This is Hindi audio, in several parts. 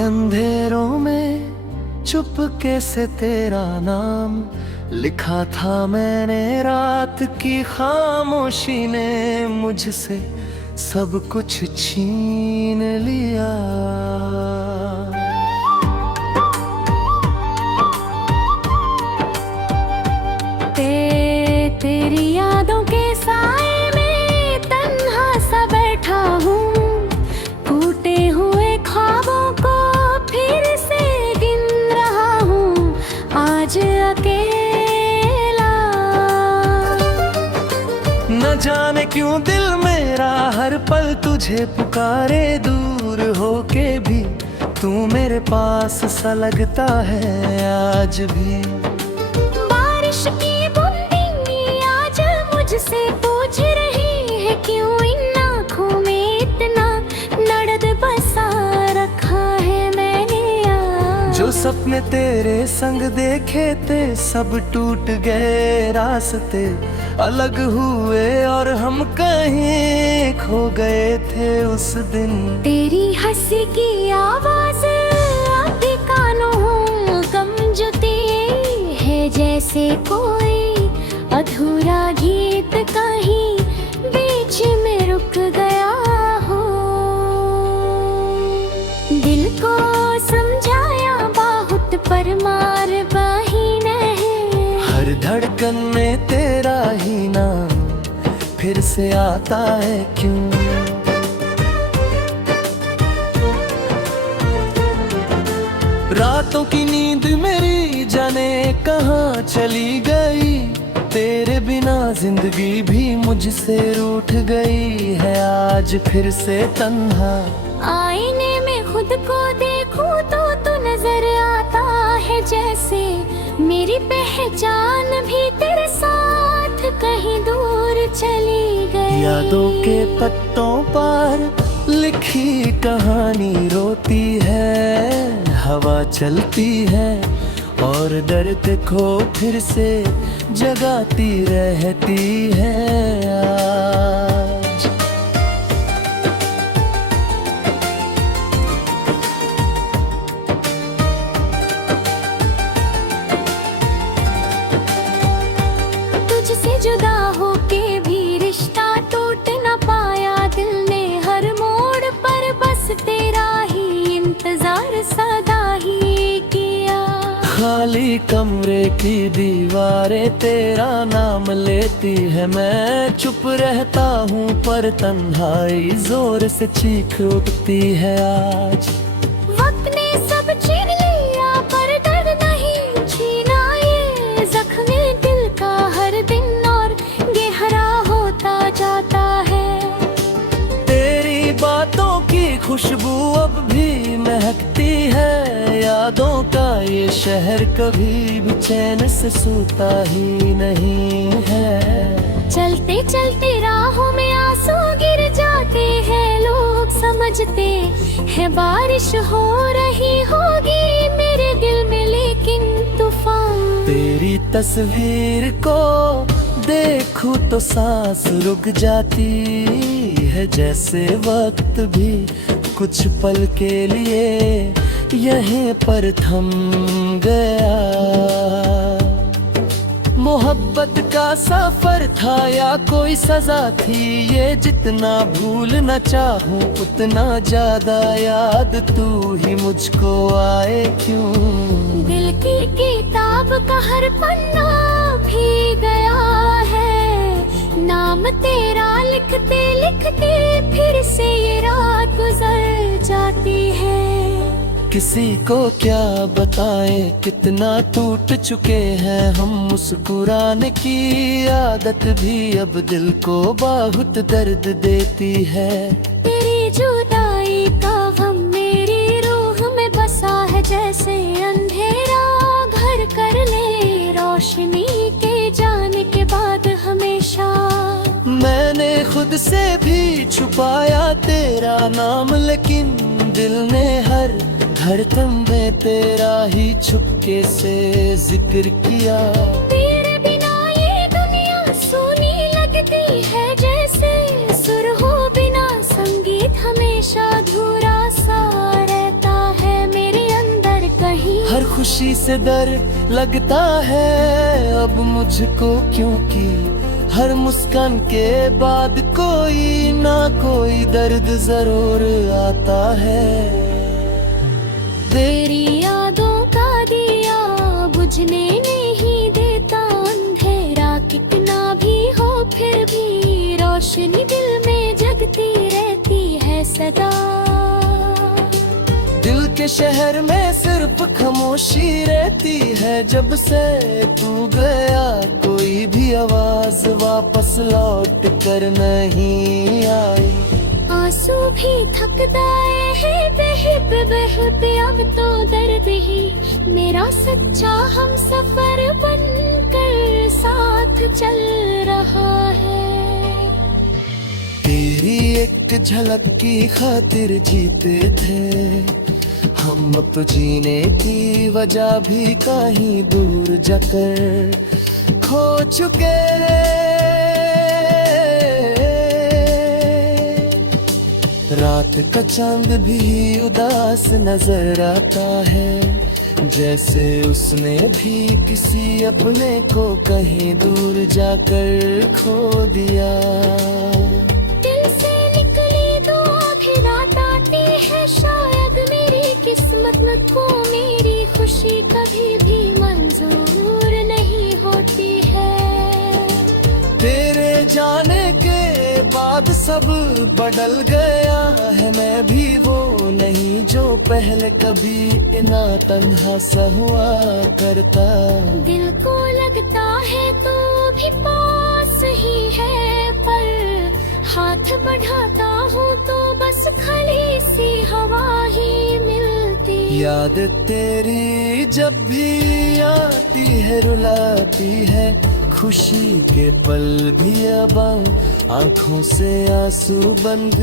अंधेरों में चुपके से तेरा नाम लिखा था मैंने, रात की खामोशी ने मुझसे सब कुछ छीन लिया। तेरी यादों के साए में तन्हा सा बैठा हूँ, टूटे हुए ख्वाबों को फिर से गिन रहा हूँ आज अकेला। न जाने क्यों दिल मेरा हर पल तुझे पुकारे, दूर होके भी तू मेरे पास सा लगता है आज भी। बारिश की मुझसे पूछ रही है क्यों इन आँखों में इतना दर्द बसा रखा है मैंने आज। जो सपने तेरे संग देखे थे सब टूट गए, रास्ते अलग हुए और हम कहीं खो गए थे उस दिन। तेरी हंसी की आवाज आती कानों गमजुती है, जैसे कोई अधूरा गीत कहीं बीच में रुक गया हो। दिल को समझाया बहुत पर मार बाही नहीं, हर धड़कन में तेरा ही नाम फिर से आता है क्यों। रातों की नींद मेरी जाने कहाँ चली गई, तेरे बिना जिंदगी भी मुझसे रूठ गई है आज फिर से तन्हा। आईने में खुद को देखूं तो तू नजर आता है, जैसे मेरी पहचान भी तेरे साथ कहीं दूर चली गई। यादों के पत्तों पर लिखी कहानी रोती है, हवा चलती है और दर्द को फिर से जगाती रहती है आज। तुझसे जुदा होके भी रिश्ता टूट न पाया, दिल ने हर मोड़ पर बस तेरा ही इंतजार सदा ही किया। खाली कमरे की दीवारें तेरा नाम लेती है, मैं चुप रहता हूँ पर तन्हाई जोर से चीख उठती है आज। वक्त ने सब छीन लिया पर दर्द नहीं छीना, ये जख्म दिल का हर दिन और गहरा होता जाता है। तेरी बातों की खुशबू अब भी महकती है, यादों का ये शहर कभी भी चैन से सोता ही नहीं है। चलते चलते राहों में आंसू गिर जाते हैं, लोग समझते हैं बारिश हो रही होगी मेरे दिल में लेकिन तूफान। तेरी तस्वीर को देखूं तो सांस रुक जाती है, जैसे वक्त भी कुछ पल के लिए यहीं पर थम गया। मोहब्बत का सफर था या कोई सजा थी, ये जितना भूल न चाहूं उतना ज्यादा याद तू ही मुझको आए क्यों। दिल की किताब का हर पन्ना भीग गया है, नाम तेरा लिखते लिखते फिर से ये रात गुजर जाती है। किसी को क्या बताएं कितना टूट चुके हैं हम, मुस्कुराने की आदत भी अब दिल को बहुत दर्द देती है। तेरी जुदाई का गम मेरी रूह में बसा है, जैसे अंधेरा घर कर ले रोशनी के जाने के बाद हमेशा। मैंने खुद से भी छुपाया तेरा नाम, लेकिन दिल ने हर धड़कन में तेरा ही छुपके से जिक्र किया। तेरे बिना ये दुनिया सूनी लगती है, जैसे सुर हो बिना संगीत हमेशा अधूरा सा रहता है। खुशी से डर लगता है अब मुझको, क्योंकि हर मुस्कान के बाद कोई ना कोई दर्द जरूर आता है। तेरी यादों का दिया बुझने नहीं देता, अंधेरा कितना भी हो फिर भी रोशनी दिल में जगती रहती है सदा। दिल के शहर में सिर्फ खामोशी रहती है, जब से तू गया कोई भी आवाज वापस लौट कर नहीं आई। आंसू भी थक गए हैं बह पे, अब तो दर्द ही मेरा सच्चा हम सफर बनकर साथ चल रहा है। तेरी एक झलक की खातिर जीते थे हम, अब तो जीने की वजह भी कहीं दूर जाकर खो चुके। रात का चांद भी उदास नजर आता है, जैसे उसने भी किसी अपने को कहीं दूर जाकर खो दिया। दिल से निकली दुआ भी रात आती है, शायद मेरी किस्मत को मेरी खुशी कभी भी मंजूर नहीं होती है। तेरे जाने के बाद सब बदल गया है, मैं भी वो नहीं जो पहले कभी इतना तन्हा सा हुआ करता। दिल को लगता है तो भी पास ही है, पर हाथ बढ़ाता हूँ तो बस खाली सी हवा ही मिलती। याद तेरी जब भी आती है रुलाती है, खुशी के पल भी अब आंखों से आंसू बंद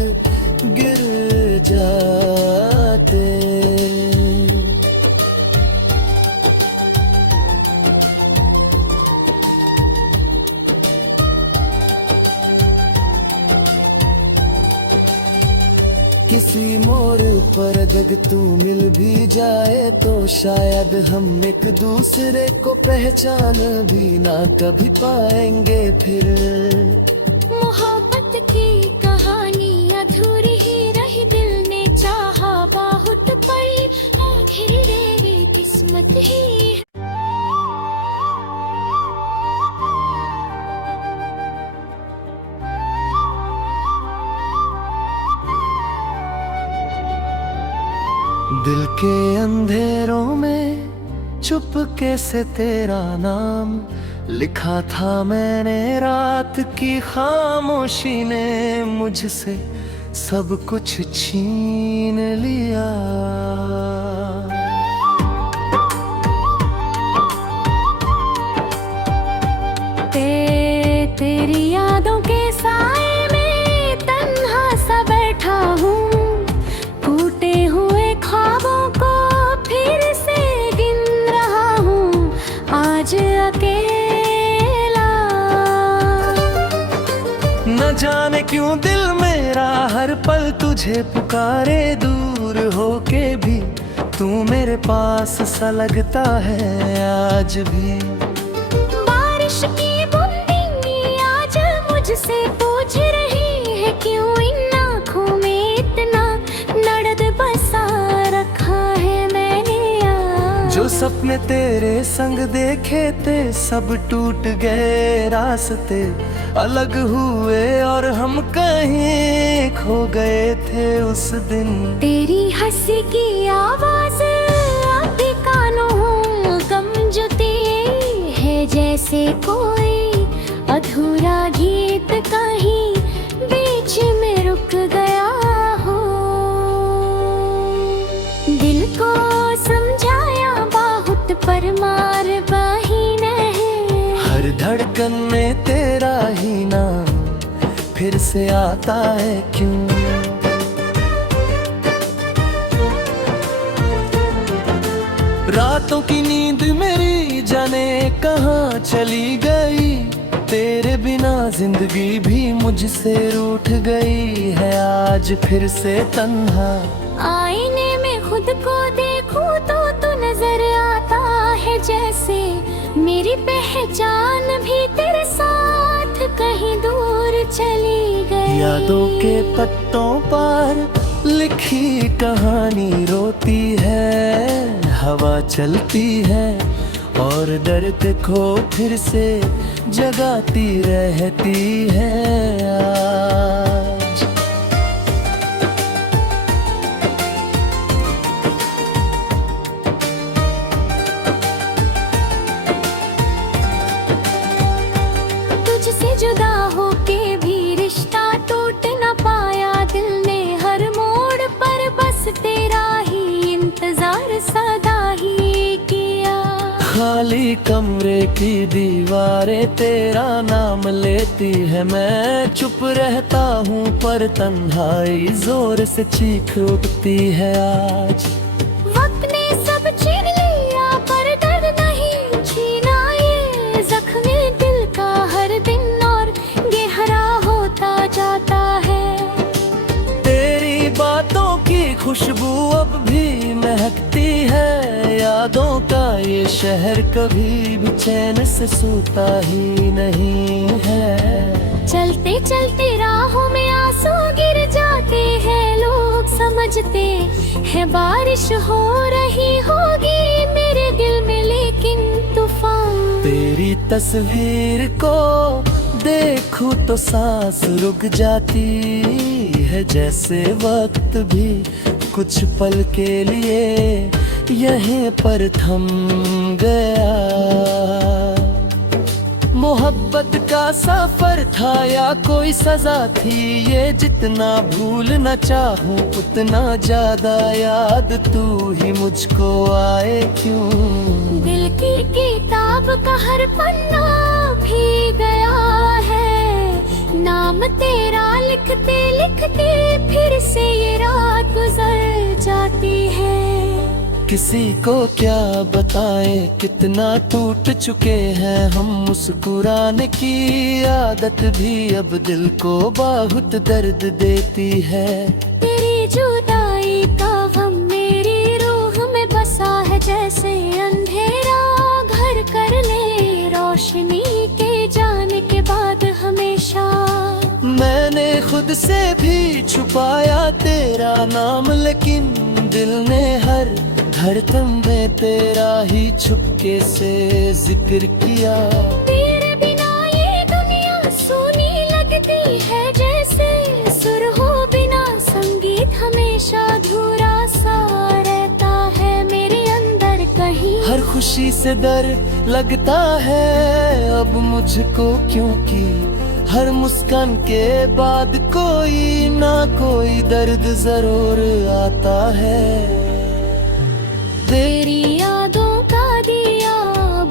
गिर जाते। किसी मोड़ पर जग तू मिल भी जाए तो शायद हम एक दूसरे को पहचान भी ना कभी पाएंगे फिर। मोहब्बत की कहानी अधूरी ही रही, दिल ने चाहा बहुत पर आखिर तेरी किस्मत ही। दिल के अंधेरों में चुपके से तेरा नाम लिखा था मैंने, रात की खामोशी ने मुझसे सब कुछ छीन लिया। तेरी यादों के साए में तन्हा सा बैठा हूँ, टूटे हुए ख्वाबों को फिर से गिन रहा हूँ आज अकेला। न जाने क्यों दिल मेरा हर पल तुझे पुकारे, दूर होके भी तू मेरे पास सा लगता है आज भी। बारिश की बूंदें आज मुझसे पूछ रही है, क्यों इन आँखों में इतना दर्द बसा रखा है मैंने आज। जो सपने तेरे संग देखे थे सब टूट गए, रास्ते अलग हुए और हम कहीं खो गए थे उस दिन। तेरी हंसी की आवाज आती कानों गमजुती है, जैसे कोई अधूरा गीत कहीं बीच में रुक गया हो। दिल को समझाया बहुत पर मार बाही नहीं, हर धड़कन में तेरा ही नाम फिर से आता है क्यों। रातों की नींद मेरी जाने कहाँ चली गई, तेरे बिना जिंदगी भी मुझसे रूठ गई है आज फिर से तन्हा। आईने में खुद को देखूं तो तू नजर आता जैसे मेरी पहचान भी तेरे साथ कहीं दूर चली गई। यादों के पत्तों पर लिखी कहानी रोती है, हवा चलती है और दर्द को फिर से जगाती रहती है आज। तुझसे जुदा होके भी रिश्ता टूट न पाया, दिल ने हर मोड़ पर बस तेरा ही इंतजार सदा ही किया। खाली कमरे की दीवारें तेरा नाम लेती है, मैं चुप रहता हूँ पर तन्हाई जोर से चीख उठती है आज। वक्त ने सब छीन लिया पर दर्द नहीं छीना, ये जख्मी दिल का हर दिन और गहरा होता जाता है। तेरी बातों की खुशबू अब भी महकती है, यादों का ये शहर कभी भी चैन से सोता ही नहीं है। चलते चलते राहों में आंसू गिर जाते हैं, लोग समझते हैं बारिश हो रही होगी मेरे दिल में, लेकिन तूफान। तेरी तस्वीर को देखूं तो सांस रुक जाती है, जैसे वक्त भी कुछ पल के लिए यहीं पर थम गया। मोहब्बत का सफर था या कोई सजा थी, ये जितना भूल न चाहूं उतना ज्यादा याद तू ही मुझको आए क्यों। दिल की किताब का हर पन्ना भीग गया है, नाम तेरा लिखते लिखते फिर से ये रात गुजर जाती है। किसी को क्या बताएं कितना टूट चुके हैं हम, मुस्कुराने की आदत भी अब दिल को बहुत दर्द देती है। तेरी जुदाई का गम मेरी रूह में बसा है, जैसे अंधेरा घर कर ले रोशनी के जाने के बाद हमेशा। मैंने खुद से भी छुपाया तेरा नाम, लेकिन दिल ने हर धड़कन में तेरा ही छुपके से जिक्र किया। तेरे बिना ये दुनिया सूनी लगती है, जैसे सुर हो बिना संगीत हमेशा अधूरा सा रहता है मेरे अंदर कहीं। हर खुशी से डर लगता है अब मुझको, क्योंकि हर मुस्कान के बाद कोई ना कोई दर्द जरूर आता है। तेरी यादों का दिया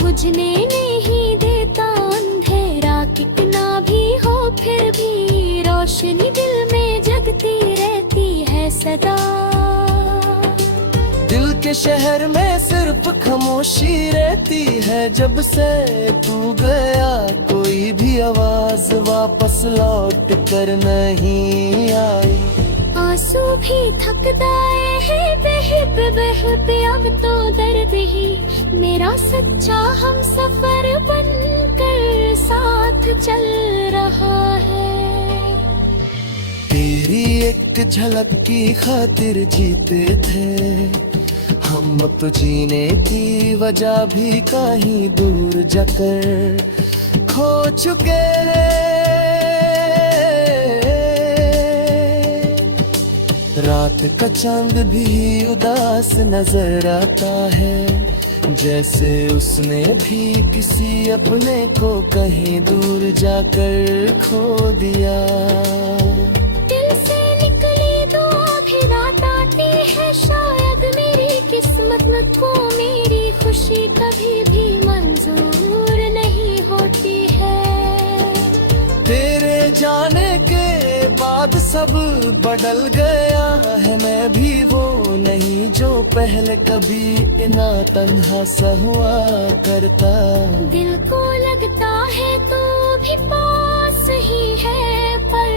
बुझने नहीं देता, अंधेरा कितना भी हो फिर भी रोशनी दिल में जगती रहती है सदा। दिल के शहर में सिर्फ खामोशी रहती है, जब से तू गया कोई भी आवाज वापस लौट कर नहीं आई। आंसू भी थक गए हैं बह पे, अब तो दर्द ही मेरा सच्चा हम सफर बनकर साथ चल रहा है। तेरी एक झलक की खातिर जीते थे हम, अब तो जीने की वजह भी कहीं दूर जाकर खो चुके। रात का चांद भी उदास नजर आता है, जैसे उसने भी किसी अपने को कहीं दूर जाकर खो दिया। दिल से निकली दुआ भी रात आती है, शायद मेरी किस्मत में को मेरी खुशी कभी भी मंजूर नहीं होती है। तेरे जाने के बाद सब बदल गया है, मैं भी वो नहीं जो पहले कभी इतना तन्हा सा हुआ करता। दिल को लगता है तो भी पास ही है, पर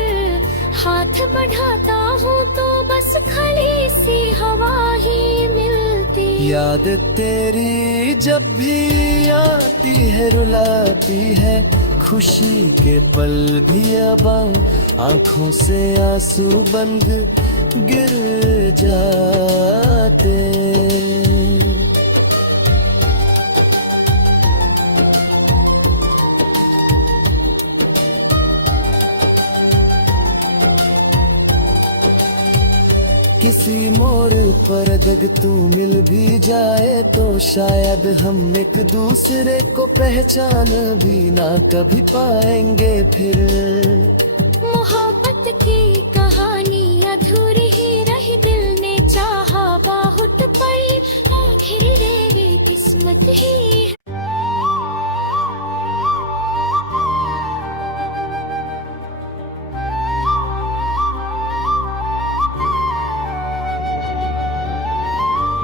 हाथ बढ़ाता हूँ तो बस खड़ी सी हवा ही मिलती याद तेरी जब भी आती है रुलाती है, खुशी के पल भी अब आंखों से आंसू बंद गिर जाते। किसी मोड़ पर जग तू मिल भी जाए तो शायद हम एक दूसरे को पहचान भी ना कभी पाएंगे फिर। मोहब्बत की कहानी अधूरी ही रही, दिल ने चाहा बहुत पर आखिर रे किस्मत ही।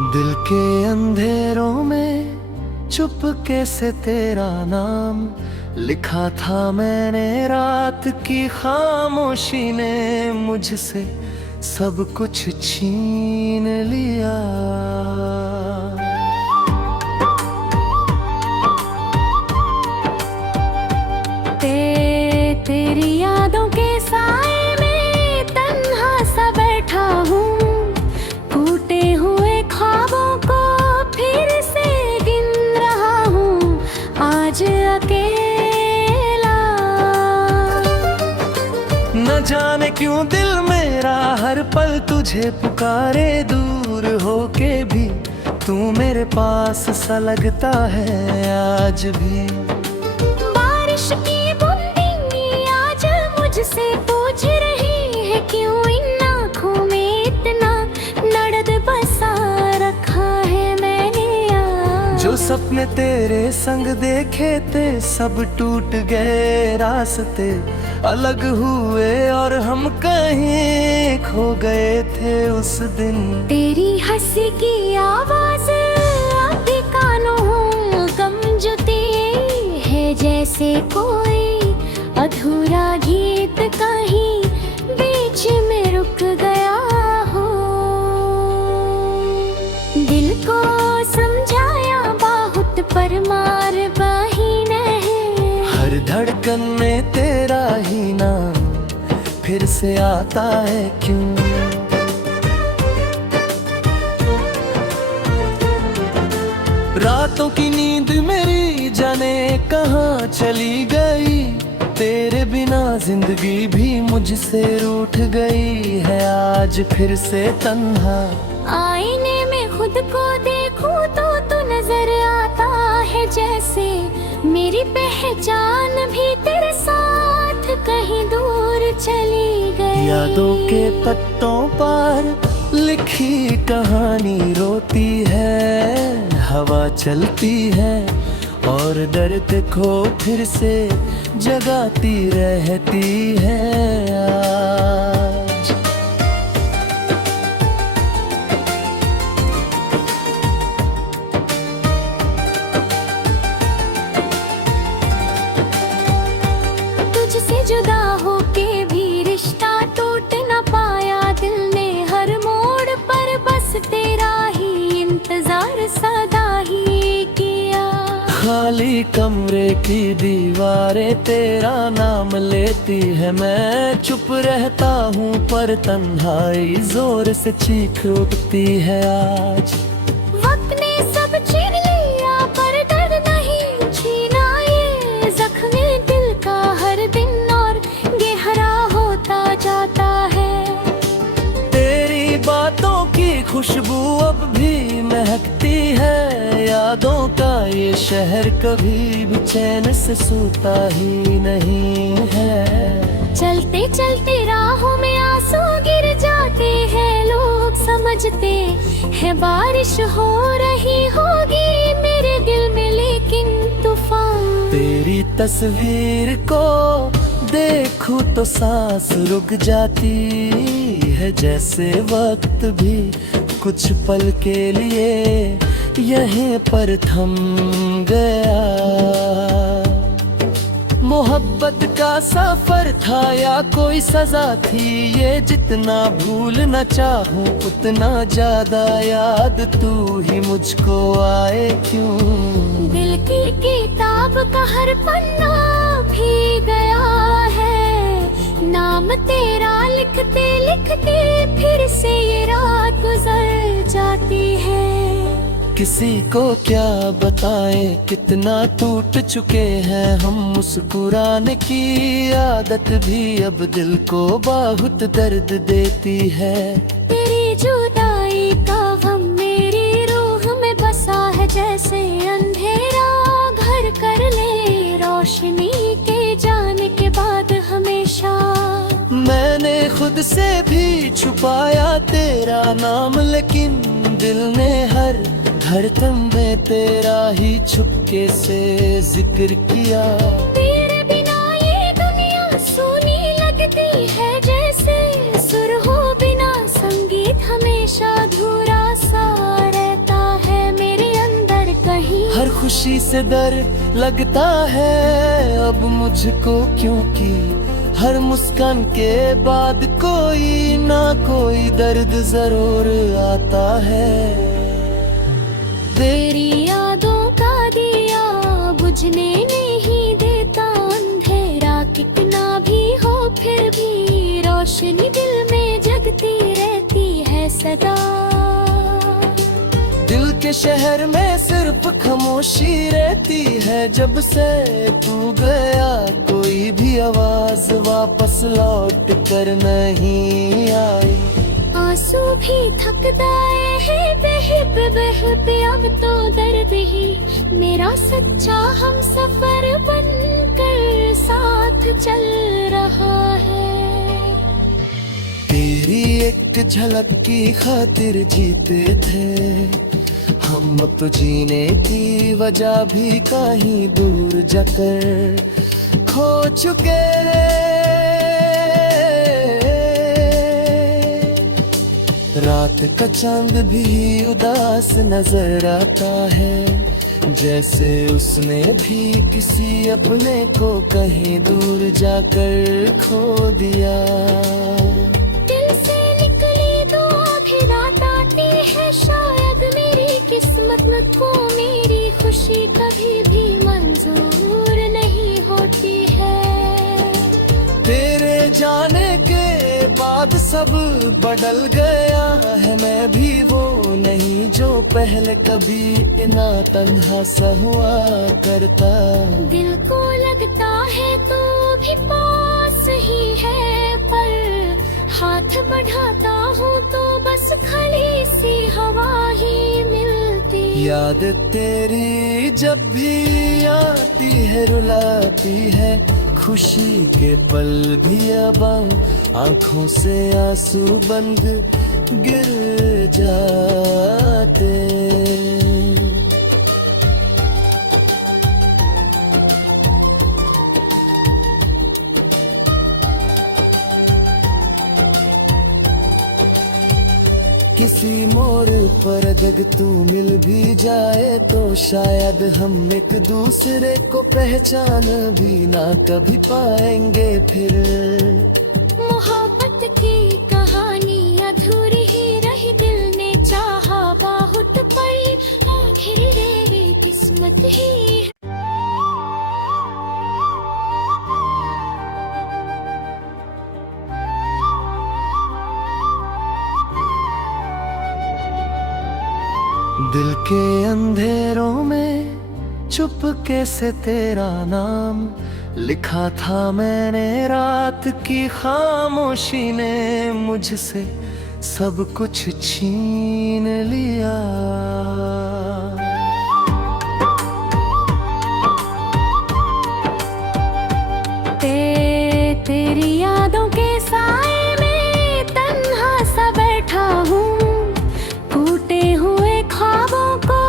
दिल के अंधेरों में चुपके से तेरा नाम लिखा था मैंने, रात की खामोशी ने मुझसे सब कुछ छीन लिया। तेरी यादों के साए में तन्हा सा बैठा हूँ, टूटे हुए ख्वाबों को फिर से गिन रहा हूँ आज अकेला। न जाने क्यों दिल मेरा हर पल तुझे पुकारे, दूर होके भी तू मेरे पास सा लगता है आज भी। बारिश की बूंदें आज मुझसे पूछ रही है, क्यों इन आँखों में इतना दर्द बसा रखा है मैंने आज। जो सपने तेरे संग देखे थे सब टूट गए, रास्ते अलग हुए और हम कहीं खो गए थे उस दिन। तेरी हंसी की आवाज आती कानों गमजुती है, जैसे कोई अधूरा गीत कहीं बीच में रुक गया हो। दिल को समझाया बहुत पर मार बाही नहीं, हर धड़कन में तेरा ही नाम फिर से आता है क्यों। रातों की नींद मेरी जाने कहाँ चली गई, तेरे बिना जिंदगी भी मुझसे रूठ गई है आज फिर से तन्हा। आईने में खुद को देखूं तो तू नजर आता है, जैसे मेरी पहचान भी तेरे साथ कहीं दूर चली गई। यादों के पत्तों पर लिखी कहानी रोती है, हवा चलती है और दर्द को फिर से जगाती रहती है आज। तुझसे जुदा होके भी रिश्ता टूट न पाया, दिल ने हर मोड़ पर बस तेरा ही इंतजार सदा ही किया। खाली कमरे की दीवारें तेरा नाम लेती है, मैं चुप रहता हूँ पर तन्हाई जोर से चीख उठती है आज। वक्त ने सब छीन लिया पर दर्द नहीं छीना, ये जख्मी दिल का हर दिन और गहरा होता जाता है। तेरी बातों की खुशबू अब भी महकती है, यादों का ये शहर कभी भी चैन से सोता ही नहीं है। चलते चलते राहों में आंसू गिर जाते हैं, लोग समझते हैं बारिश हो रही होगी मेरे दिल में, लेकिन तूफान। तेरी तस्वीर को देखूं तो सांस रुक जाती है, जैसे वक्त भी कुछ पल के लिए यहीं पर थम गया। मोहब्बत का सफर था या कोई सजा थी, ये जितना भूलना चाहूं उतना ज्यादा याद तू ही मुझको आए क्यों। दिल की किताब का हर पन्ना भीग गया है, नाम तेरा लिखते लिखते फिर से ये रात गुजर जाती है। किसी को क्या बताएं कितना टूट चुके हैं हम, मुस्कुराने की आदत भी अब दिल को बहुत दर्द देती है। तेरी जुदाई का गम मेरी रूह में बसा है, जैसे अंधेरा घर कर ले रोशनी के जाने के बाद हमेशा। मैंने खुद से भी छुपाया तेरा नाम, लेकिन दिल ने हर धड़कन में तेरा ही छुपके से जिक्र किया। तेरे बिना ये दुनिया सूनी लगती है, जैसे सुर हो बिना संगीत हमेशा अधूरा सा रहता है मेरे अंदर कहीं। हर खुशी से डर लगता है अब मुझको, क्योंकि हर मुस्कान के बाद कोई ना कोई दर्द जरूर आता है। तेरी यादों का दिया बुझने नहीं देता, अंधेरा कितना भी हो फिर भी रोशनी दिल में जगती रहती है सदा। दिल के शहर में सिर्फ खामोशी रहती है, जब से तू गया कोई भी आवाज वापस लौट कर नहीं आई। आंसू भी थक गए हैं बह पे अब तो दर्द ही मेरा सच्चा हम सफर बनकर साथ चल रहा है। तेरी एक झलक की खातिर जीते थे हम, अब तो जीने की वजह भी कहीं दूर जाकर खो चुके। रात का चांद भी उदास नजर आता है, जैसे उसने भी किसी अपने को कहीं दूर जाकर खो दिया। दिल से निकली दुआ भी रात आती है, शायद मेरी किस्मत में को मेरी खुशी कभी भी मंजूर नहीं होती है। तेरे जाने के बाद सब बदल गया है, मैं भी वो नहीं जो पहले कभी इतना तन्हा सा हुआ करता। दिल को लगता है तू भी पास ही है, पर हाथ बढ़ाता हूँ तो बस खड़ी सी हवा ही मिलती। याद तेरी जब भी आती है रुलाती है, खुशी के पल भी अब आंखों से आंसू बंद गिर जाते। किसी मोड़ पर अगर तू मिल भी जाए तो शायद हम एक दूसरे को पहचान भी ना कभी पाएंगे फिर। मोहब्बत की कहानी अधूरी ही रही, दिल ने चाहा बहुत पर आखिर मेरी किस्मत ही। दिल के अंधेरों में चुपके से तेरा नाम लिखा था मैंने, रात की खामोशी ने मुझसे सब कुछ छीन लिया। तेरी यादों के साए में तन्हा सा बैठा हूँ, टूटे हुए ख्वाबों को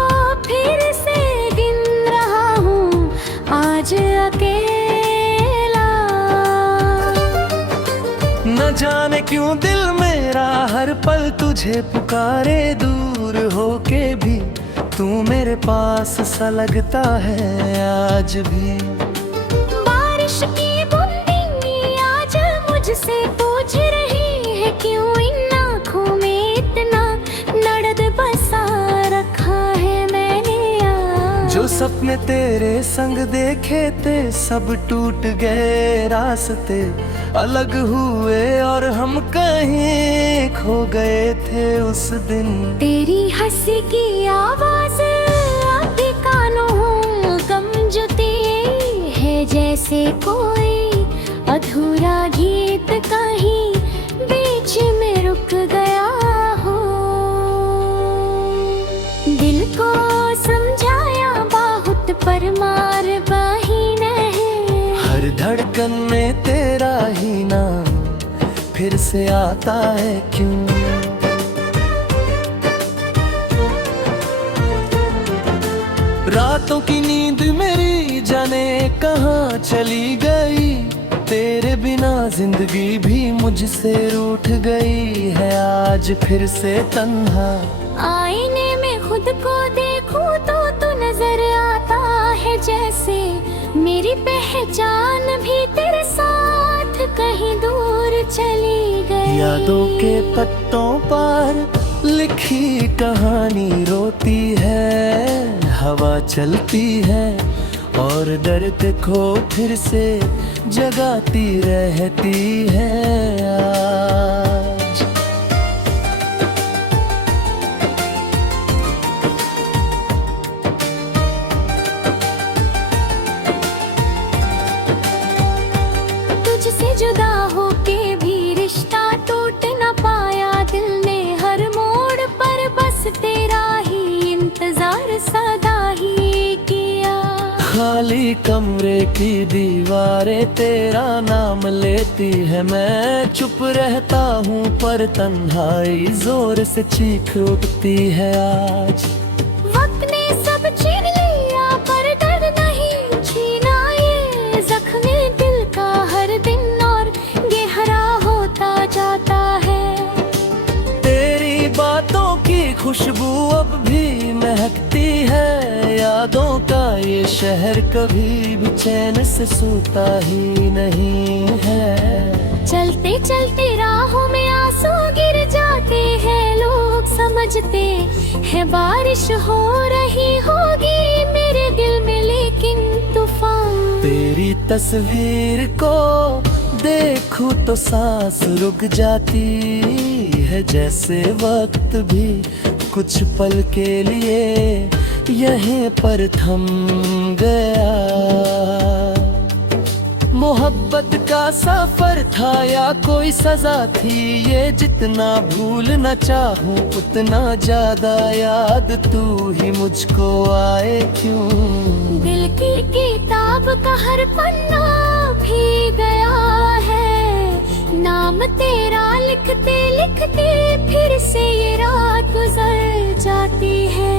फिर से गिन रहा हूँ आज अकेला। न जाने क्यों दिल मेरा हर पल तुझे पुकारे, दूर होके भी तू मेरे पास सा लगता है आज भी। बारिश की बूंदी मुझसे पूछ रही है क्यों इन आँखों में इतना दर्द बसा रखा है मैंने आज। जो सपने तेरे संग देखे थे सब टूट गए, रास्ते अलग हुए और हम कहीं खो गए थे उस दिन। तेरी हंसी की आवाज आती कानों गमजुती है, जैसे कोई अधूरा गीत कहीं बीच में रुक गया हो। दिल को समझाया बहुत पर मार बाही नहीं। हर धड़कन में तेरा ही नाम फिर से आता है क्यों। रातों की नींद मेरी जाने कहाँ चली गई, तेरे बिना जिंदगी भी मुझसे रूठ गई है आज फिर से तन्हा। आईने में खुद को देखूं तो तू नजर आता है, जैसे मेरी पहचान भी तेरे साथ कहीं दूर चली गई। यादों के पत्तों पर लिखी कहानी रोती है, हवा चलती है और दर्द को फिर से जगाती रहती है आज। तुझसे जुदा होके भी रिश्ता टूट न पाया, दिल ने हर मोड़ पर बस तेरा ही इंतजार सदा ही किया। खाली कमरे की दीवारें तेरा नाम लेती है, मैं चुप रहता हूँ पर तन्हाई जोर से चीख उठती है आज। वक्त ने सब छीन लिया पर दर्द नहीं छीना, ये जख्मी दिल का हर दिन और गहरा होता जाता है। तेरी बातों की खुशबू अब भी महकती है, यादों का ये शहर कभी भी चैन से सोता ही नहीं है। चलते चलते राहों में आंसू गिर जाते हैं, लोग समझते हैं बारिश हो रही होगी मेरे दिल में, लेकिन तूफान। तेरी तस्वीर को देखूं तो सांस रुक जाती है, जैसे वक्त भी कुछ पल के लिए यहीं पर थम गया। मोहब्बत का सफर था या कोई सजा थी, ये जितना भूल न चाहूं उतना ज्यादा याद तू ही मुझको आए क्यों। दिल की किताब का हर पन्ना भीग गया है, नाम तेरा लिखते लिखते फिर से ये रात गुजर जाती है।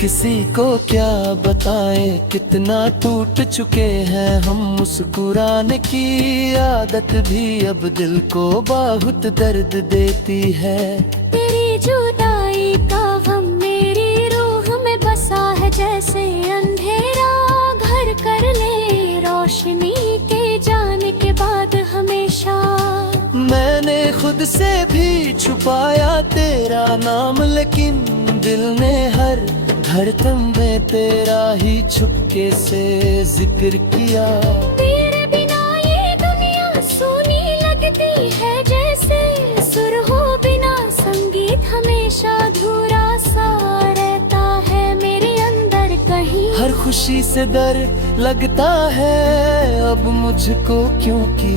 किसी को क्या बताएं कितना टूट चुके हैं हम, मुस्कुराने की आदत भी अब दिल को बहुत दर्द देती है। तेरी जुदाई का गम मेरी रूह में बसा है, जैसे अंधेरा घर कर ले रोशनी के जाने के बाद हमेशा। मैंने खुद से भी छुपाया तेरा नाम, लेकिन दिल ने हर धड़कन में तेरा ही छुपके से जिक्र किया। तेरे बिना ये दुनिया सूनी लगती है, जैसे सुर हो बिना संगीत हमेशा अधूरा सा रहता है मेरे अंदर कहीं। हर खुशी से डर लगता है अब मुझको, क्योंकि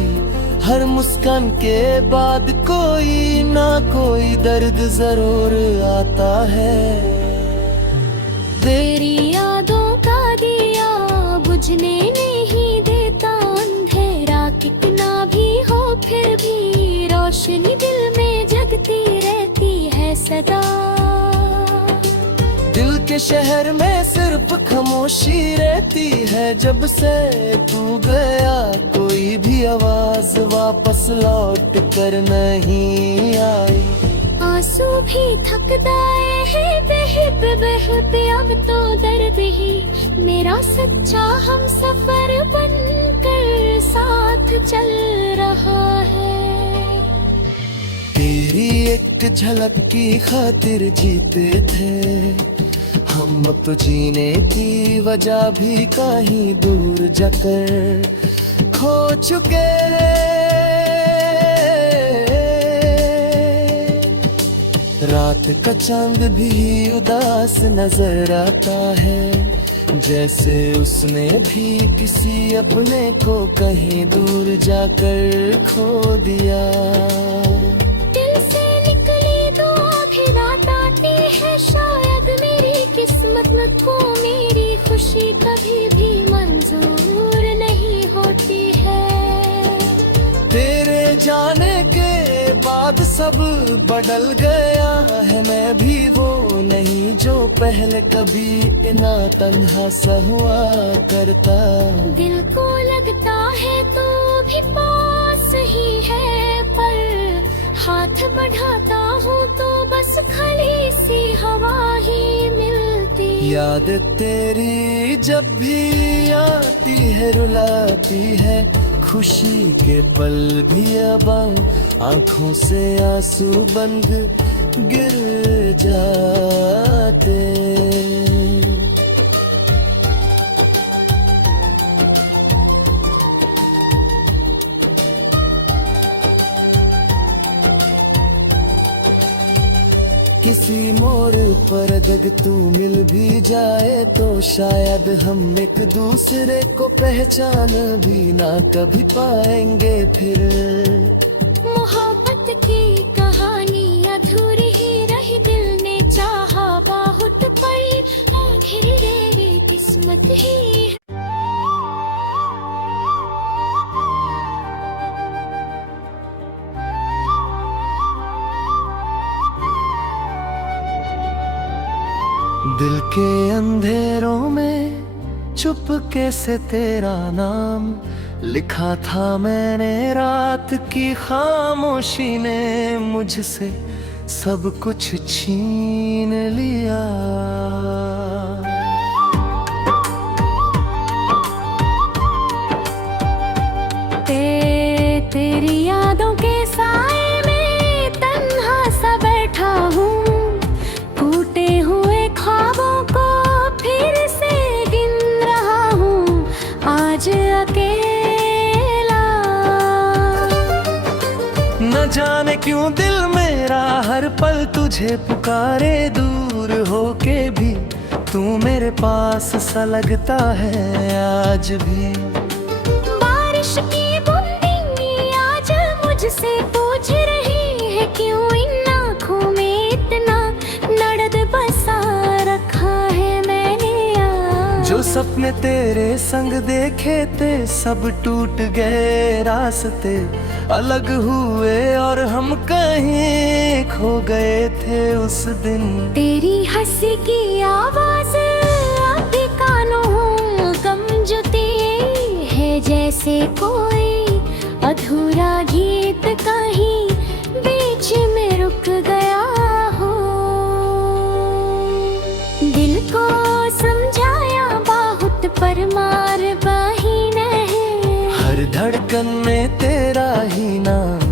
हर मुस्कान के बाद कोई ना कोई दर्द जरूर आता है। तेरी यादों का दिया बुझने नहीं देता, अंधेरा कितना भी हो फिर भी रोशनी दिल में जगती रहती है सदा। दिल के शहर में सिर्फ खामोशी रहती है, जब से तू गया कोई भी आवाज वापस लौट कर नहीं आई। आंसू भी थक गए हैं बह पे, अब तो दर्द ही मेरा सच्चा हम सफर बनकर साथ चल रहा है। तेरी एक झलक की खातिर जीते थे हम, अब तो जीने की वजह भी कहीं दूर जाकर खो चुके। रात का चांद भी उदास नजर आता है, जैसे उसने भी किसी अपने को कहीं दूर जाकर खो दिया। दिल से निकली दो आधी रात आती है, शायद मेरी किस्मत में को मेरी खुशी कभी भी मंजूर नहीं होती है। तेरे जाने के बाद सब बदल गया है, मैं भी वो नहीं जो पहले कभी इतना तन्हा सा हुआ करता। दिल को लगता है तो भी पास ही है, पर हाथ बढ़ाता हूँ तो बस खड़ी सी हवा ही मिलती। याद तेरी जब भी आती है रुलाती है, खुशी के पल भी अब आंखों से आंसू बन गिर जाते। किसी मोड़ पर अगर तू मिल भी जाए तो शायद हम एक दूसरे को पहचान भी ना कभी पाएंगे फिर। मोहब्बत की कहानी अधूरी ही रही, दिल ने चाहा बहुत पर आखिर मेरी किस्मत ही। दिल के अंधेरों में चुपके से तेरा नाम लिखा था मैंने, रात की खामोशी ने मुझसे सब कुछ छीन लिया। तेरी यादों के साए में तन्हा सा बैठा हूँ, टूटे हुए ख्वाबों को फिर से गिन रहा हूँ आज अकेला। न जाने क्यों दिल मेरा हर पल तुझे पुकारे, दूर होके भी तू मेरे पास सा लगता है आज भी। बारिश की बूंदें आज मुझसे पूछ रही है, क्यों इन आँखों में इतना दर्द बसा रखा है मैंने आज। जो सपने तेरे संग देखे थे सब टूट गए, रास्ते अलग हुए और हम कहीं खो गए थे उस दिन। तेरी हंसी की आवाज आती कानों गमजुती है, जैसे कोई अधूरा गीत कहीं बीच में रुक गया हो। दिल को समझाया बहुत पर मार बाही नहीं, हर धड़कन में तेरा ही नाम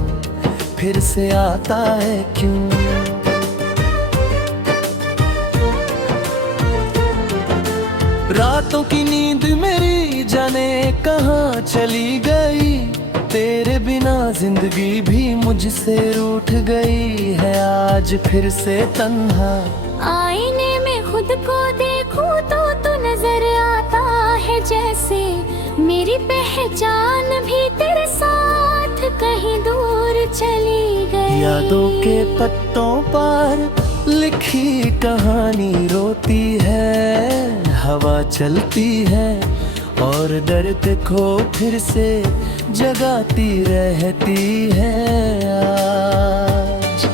फिर से आता है क्यों। रातों की नींद मेरी जाने कहाँ चली गई, तेरे बिना जिंदगी भी मुझसे रूठ गई है आज फिर से तन्हा। आईने में खुद को देखूं तो तू नजर आता है, जैसे मेरी पहचान भी तेरे साथ कहीं दूर चली गई। यादों के पत्तों पर लिखी कहानी रोती है, हवा चलती है और दर्द को फिर से जगाती रहती है आज।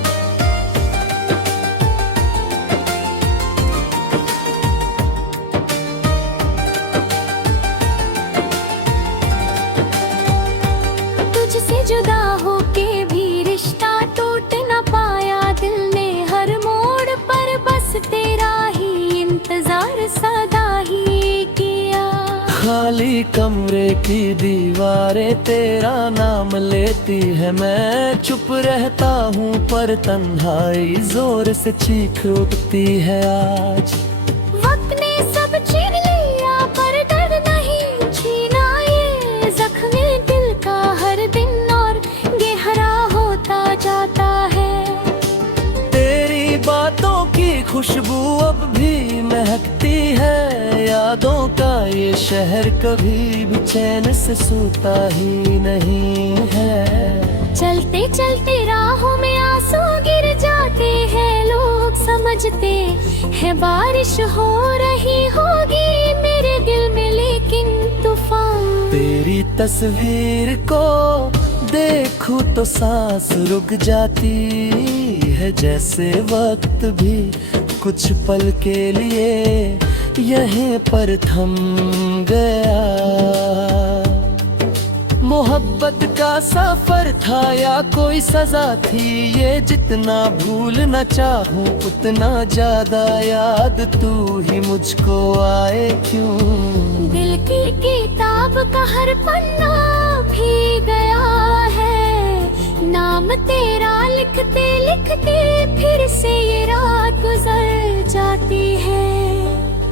तुझसे जुदा होके भी रिश्ता टूट न पाया, दिल ने हर मोड़ पर बस तेरा ही इंतजार सदा ही किया। खाली कमरे की दीवारें तेरा नाम लेती है। मैं चुप रहता हूँ पर तन्हाई जोर से चीख उठती है आज। वक्त ने सब छीन लिया पर दर्द नहीं छीना, ये जख्मी दिल का हर दिन और गहरा होता जाता है। तेरी बातों की खुशबू अब भी महकती है। यादों का ये शहर कभी भी चैन से सोता ही नहीं है। चलते चलते राहों में आंसू गिर जाते हैं, लोग समझते हैं बारिश हो रही होगी मेरे दिल में, लेकिन तूफान। तेरी तस्वीर को देखूं तो सांस रुक जाती है, जैसे वक्त भी कुछ पल के लिए यहीं पर थम गया। मोहब्बत का सफर था या कोई सजा थी, ये जितना भूलना चाहूं उतना ज्यादा याद तू ही मुझको आए क्यों। दिल की किताब का हर पन्ना भीग गया है, नाम तेरा लिखते लिखते फिर से ये रात गुजर जाती है।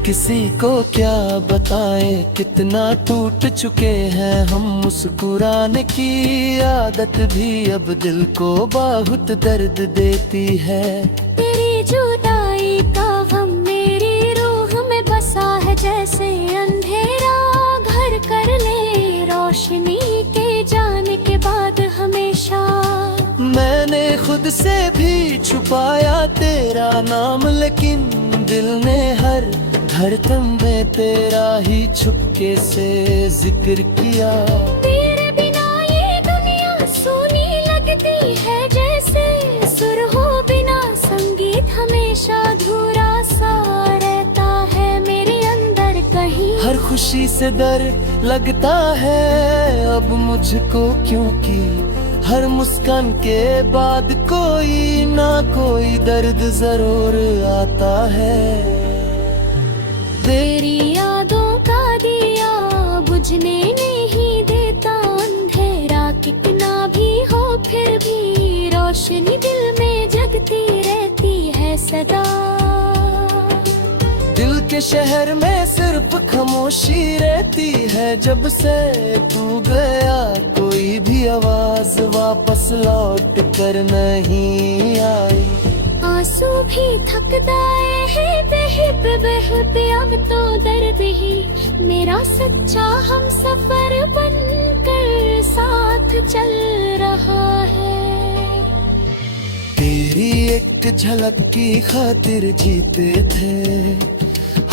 किसी को क्या बताएं कितना टूट चुके हैं हम, मुस्कुराने की आदत भी अब दिल को बहुत दर्द देती है। तेरी जुदाई का गम मेरी रूह में बसा है, जैसे अंधेरा घर कर ले रोशनी के जाने के बाद हमेशा। मैंने खुद से भी छुपाया तेरा नाम, लेकिन दिल ने हर धड़कन में तेरा ही छुपके से जिक्र किया। तेरे बिना ये दुनिया सूनी लगती है, जैसे सुर हो बिना संगीत हमेशा अधूरा सा रहता है मेरे अंदर कहीं। हर खुशी से डर लगता है अब मुझको, क्योंकि हर मुस्कान के बाद कोई ना कोई दर्द जरूर आता है। तेरी यादों का दिया बुझने नहीं देता, अंधेरा कितना भी हो फिर भी रोशनी दिल में जगती रहती है सदा। दिल के शहर में सिर्फ खामोशी रहती है, जब से तू गया कोई भी आवाज वापस लौट कर नहीं आई। आंसू भी थक गए हैं बह पे, अब तो दर्द ही मेरा सच्चा हम सफर बनकर साथ चल रहा है। तेरी एक झलक की खातिर जीते थे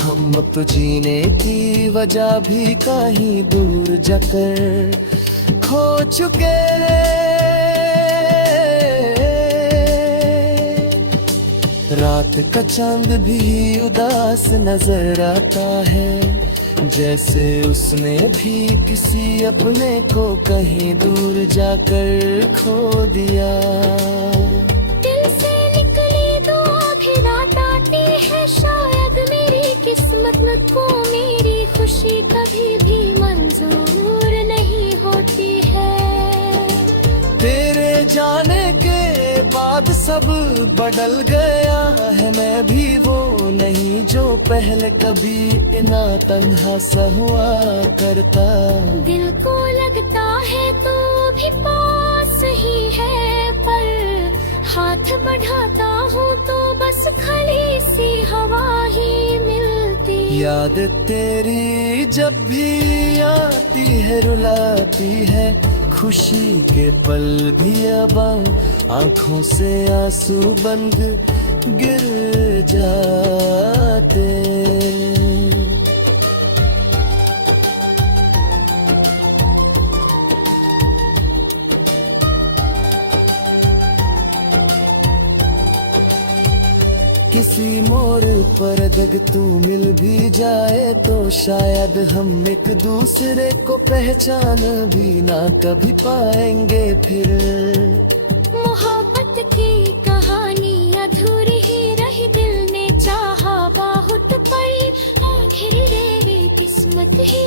हम, अब तो जीने की वजह भी कहीं दूर जाकर खो चुके। रात का चांद भी उदास नजर आता है, जैसे उसने भी किसी अपने को कहीं दूर जाकर खो दिया। दिल से निकली दुआ भी रात आती है, शायद मेरी किस्मत को मेरी खुशी कभी भी मंजूर नहीं होती है। तेरे जाने के बाद सब बदल गया है, मैं भी वो नहीं जो पहले कभी इतना तन्हा सा हुआ करता। दिल को लगता है तो भी पास ही है, पर हाथ बढ़ाता हूँ तो बस खड़ी सी हवा ही मिलती। याद तेरी जब भी आती है रुलाती है, खुशी के पल भी अब आंखों से आंसू बंद गिर जाते। किसी मोड़ पर अगर तू मिल भी जाए तो शायद हम एक दूसरे को पहचान भी ना कभी पाएंगे फिर। मोहब्बत की कहानी अधूरी ही रही, दिल ने चाहा बहुत पर आखिर मेरी किस्मत ही